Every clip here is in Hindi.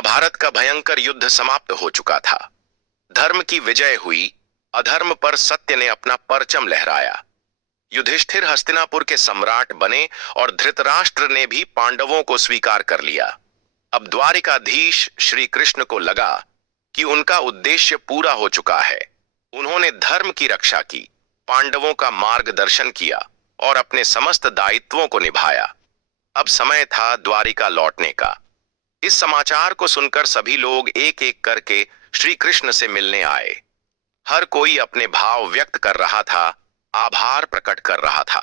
महाभारत का भयंकर युद्ध समाप्त हो चुका था। धर्म की विजय हुई, अधर्म पर सत्य ने अपना परचम लहराया। युधिष्ठिर हस्तिनापुर के सम्राट बने और धृतराष्ट्र ने भी पांडवों को स्वीकार कर लिया। अब द्वारिकाधीश श्री कृष्ण को लगा कि उनका उद्देश्य पूरा हो चुका है। उन्होंने धर्म की रक्षा की, पांडवों का मार्गदर्शन किया और अपने समस्त दायित्वों को निभाया। अब समय था द्वारिका लौटने का। इस समाचार को सुनकर सभी लोग एक एक करके श्री कृष्ण से मिलने आए। हर कोई अपने भाव व्यक्त कर रहा था, आभार प्रकट कर रहा था।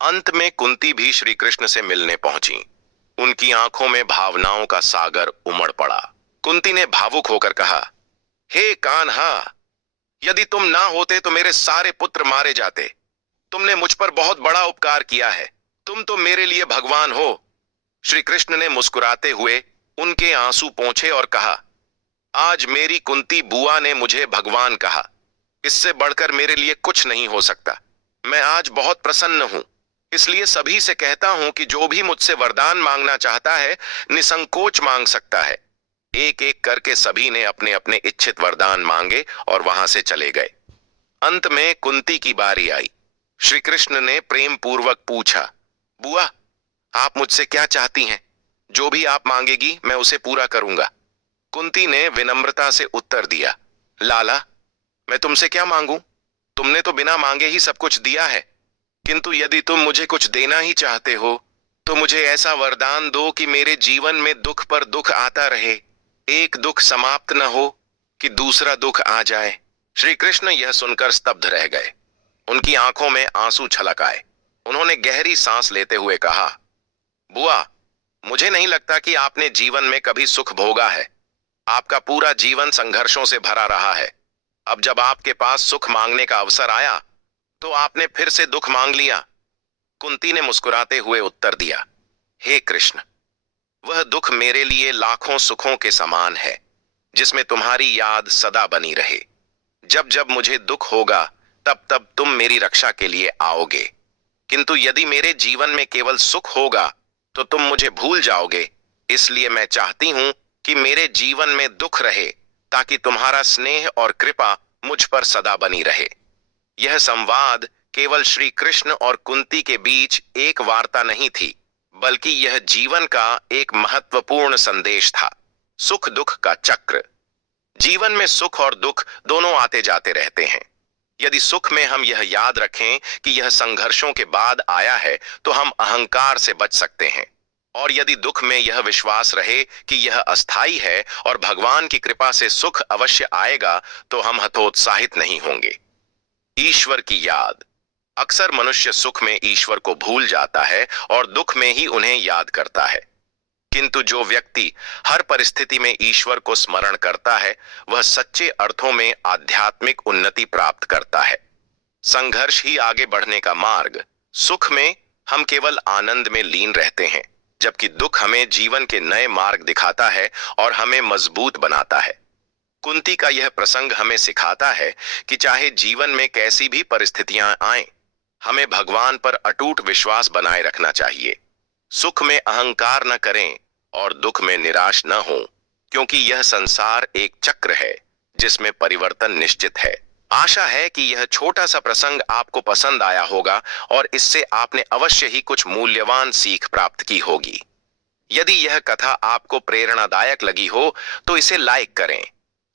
अंत में कुंती भी श्री कृष्ण से मिलने पहुंची। उनकी आंखों में भावनाओं का सागर उमड़ पड़ा। कुंती ने भावुक होकर कहा, हे कान्हा, यदि तुम ना होते तो मेरे सारे पुत्र मारे जाते। तुमने मुझ पर बहुत बड़ा उपकार किया है। तुम तो मेरे लिए भगवान हो। श्री कृष्ण ने मुस्कुराते हुए उनके आंसू पोंछे और कहा, आज मेरी कुंती बुआ ने मुझे भगवान कहा। इससे बढ़कर मेरे लिए कुछ नहीं हो सकता। मैं आज बहुत प्रसन्न हूं। इसलिए सभी से कहता हूं कि जो भी मुझसे वरदान मांगना चाहता है, निसंकोच मांग सकता है। एक एक करके सभी ने अपने अपने इच्छित वरदान मांगे और वहां से चले गए। अंत में कुंती की बारी आई। श्री कृष्ण ने प्रेम पूर्वक पूछा, बुआ, आप मुझसे क्या चाहती हैं? जो भी आप मांगेगी मैं उसे पूरा करूंगा। कुंती ने विनम्रता से उत्तर दिया, लाला, मैं तुमसे क्या मांगूं? तुमने तो बिना मांगे ही सब कुछ दिया है। किंतु यदि तुम मुझे कुछ देना ही चाहते हो तो मुझे ऐसा वरदान दो कि मेरे जीवन में दुख पर दुख आता रहे, एक दुख समाप्त न हो कि दूसरा दुख आ जाए। श्री कृष्ण यह सुनकर स्तब्ध रह गए। उनकी आंखों में आंसू छलक आए। उन्होंने गहरी सांस लेते हुए कहा, बुआ, मुझे नहीं लगता कि आपने जीवन में कभी सुख भोगा है। आपका पूरा जीवन संघर्षों से भरा रहा है। अब जब आपके पास सुख मांगने का अवसर आया तो आपने फिर से दुख मांग लिया। कुंती ने मुस्कुराते हुए उत्तर दिया, हे कृष्ण, वह दुख मेरे लिए लाखों सुखों के समान है, जिसमें तुम्हारी याद सदा बनी रहे। जब जब मुझे दुख होगा तब तब तुम मेरी रक्षा के लिए आओगे। किंतु यदि मेरे जीवन में केवल सुख होगा तो तुम मुझे भूल जाओगे। इसलिए मैं चाहती हूं कि मेरे जीवन में दुख रहे, ताकि तुम्हारा स्नेह और कृपा मुझ पर सदा बनी रहे। यह संवाद केवल श्री कृष्ण और कुंती के बीच एक वार्ता नहीं थी, बल्कि यह जीवन का एक महत्वपूर्ण संदेश था। सुख दुख का चक्र। जीवन में सुख और दुख दोनों आते जाते रहते हैं। यदि सुख में हम यह याद रखें कि यह संघर्षों के बाद आया है तो हम अहंकार से बच सकते हैं। और यदि दुख में यह विश्वास रहे कि यह अस्थाई है और भगवान की कृपा से सुख अवश्य आएगा, तो हम हतोत्साहित नहीं होंगे। ईश्वर की याद। अक्सर मनुष्य सुख में ईश्वर को भूल जाता है और दुख में ही उन्हें याद करता है। किंतु जो व्यक्ति हर परिस्थिति में ईश्वर को स्मरण करता है, वह सच्चे अर्थों में आध्यात्मिक उन्नति प्राप्त करता है। संघर्ष ही आगे बढ़ने का मार्ग। सुख में हम केवल आनंद में लीन रहते हैं, जबकि दुख हमें जीवन के नए मार्ग दिखाता है और हमें मजबूत बनाता है। कुंती का यह प्रसंग हमें सिखाता है कि चाहे जीवन में कैसी भी परिस्थितियां आएं, हमें भगवान पर अटूट विश्वास बनाए रखना चाहिए। सुख में अहंकार न करें और दुख में निराश न हों, क्योंकि यह संसार एक चक्र है जिसमें परिवर्तन निश्चित है। आशा है कि यह छोटा सा प्रसंग आपको पसंद आया होगा और इससे आपने अवश्य ही कुछ मूल्यवान सीख प्राप्त की होगी। यदि यह कथा आपको प्रेरणादायक लगी हो तो इसे लाइक करें,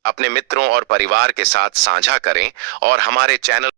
अपने मित्रों और परिवार के साथ साझा करें और हमारे चैनल